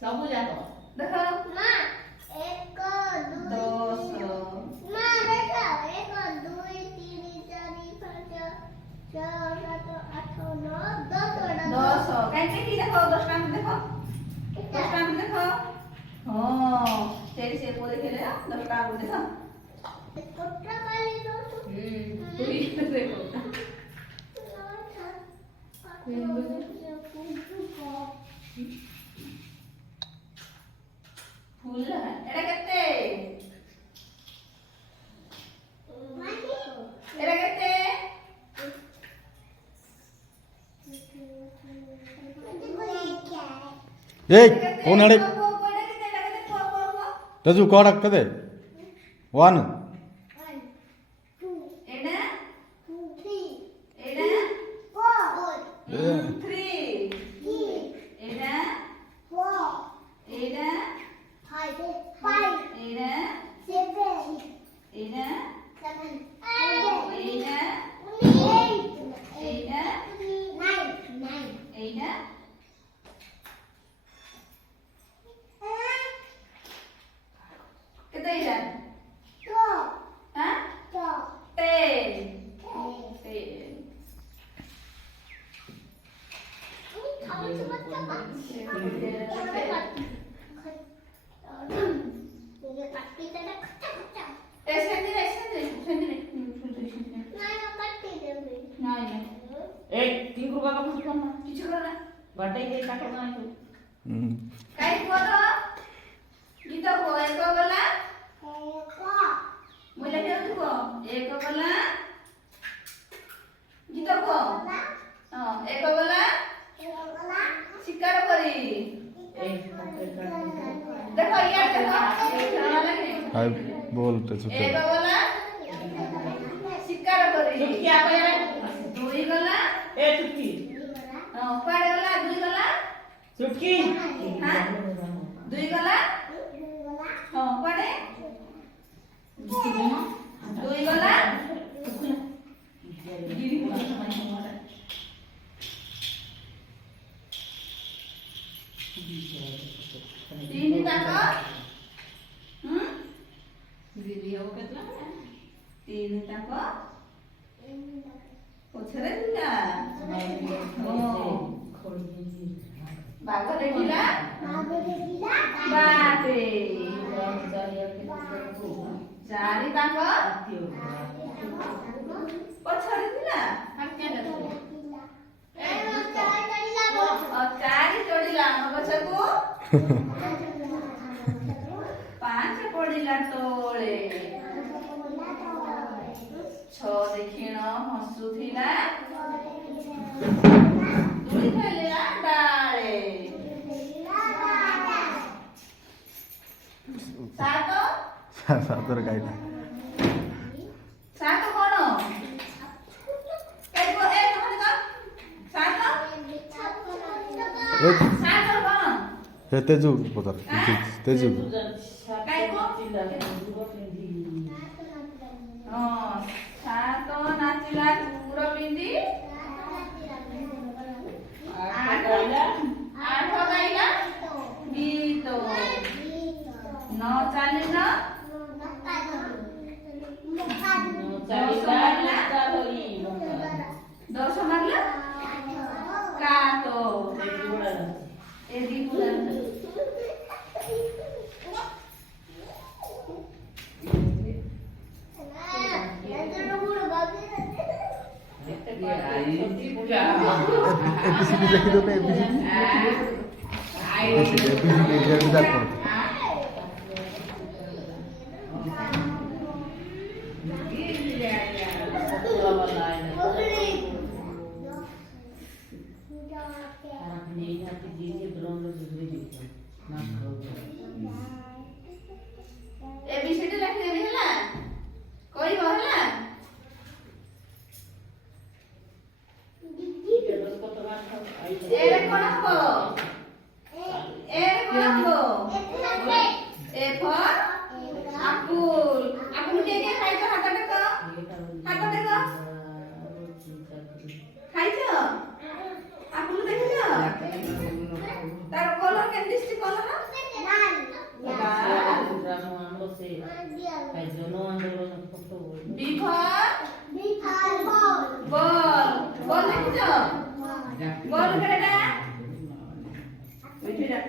ସବୁ ଯାକ ଦେଖ ମା 1 2 ମା ଦେଖ 1 2 3 4 5 6 7 8 9 10 କାହିଁକି କି ଦେଖ 10 ଟା ଦେଖ 10 ଟା ଦେଖ ହଁ ସେଇ ସେ ପୁଅ ଦେଖେଇଲେ 10 ଟା ଦେଖ କୋଟ୍ରା କାଲି ଦो ତୁଇ ଦେଖ फूल एटा केते एटा केते ए कोण आडे रजू कोड कदे 1 एटा 2 3 एटा 4 3 एटा 4 एटा 5 एटा 7 एटा 7 एटा 8 एटा 9 एटा केते एटा हां 10 एक 3 रुपया का कुछ करना बाटे के काटो ना तो शिकार करी देखो यार देखो हाय बोलते एक छुटे गला शिकार करी क्या करे दुई गला ए चुटकी कुआडे गला दुई गला चुटकी हां दुई गला हां कुआडे दुई गला तीन ताको दीदी हो केतला तीन ताको पछरे दिला बाघ देखिला बाटे चारि ताको पछरे दिला चारि चढ़िला गछकू पांच पड़िला तोळे छ देखिण हसुथिला दुई थैलिया डाळे सात सातर गायला सात कोण एक म्हणजे सात सात कोण हे तेजू बोतर तेजू काय कोण सात नाचिला चूर पिंदी आठ गाइला गीत नौ चालिना दस मारला कातो एदी बुला एबीसीडी लिखी दो एबीसीडी एबीसीडी जा पड़ एबीसीडी लिखि देबी हला कोई होला एरे कोन हो ए फॉर apple apple के के खाइছো हाथ देखो खाइছো কেন দৃষ্টি করলো না? রামু আমলো সে তাই জন আন্দোলন করতে বলি বি ফর বল। বল দেখেছো? বল কেটে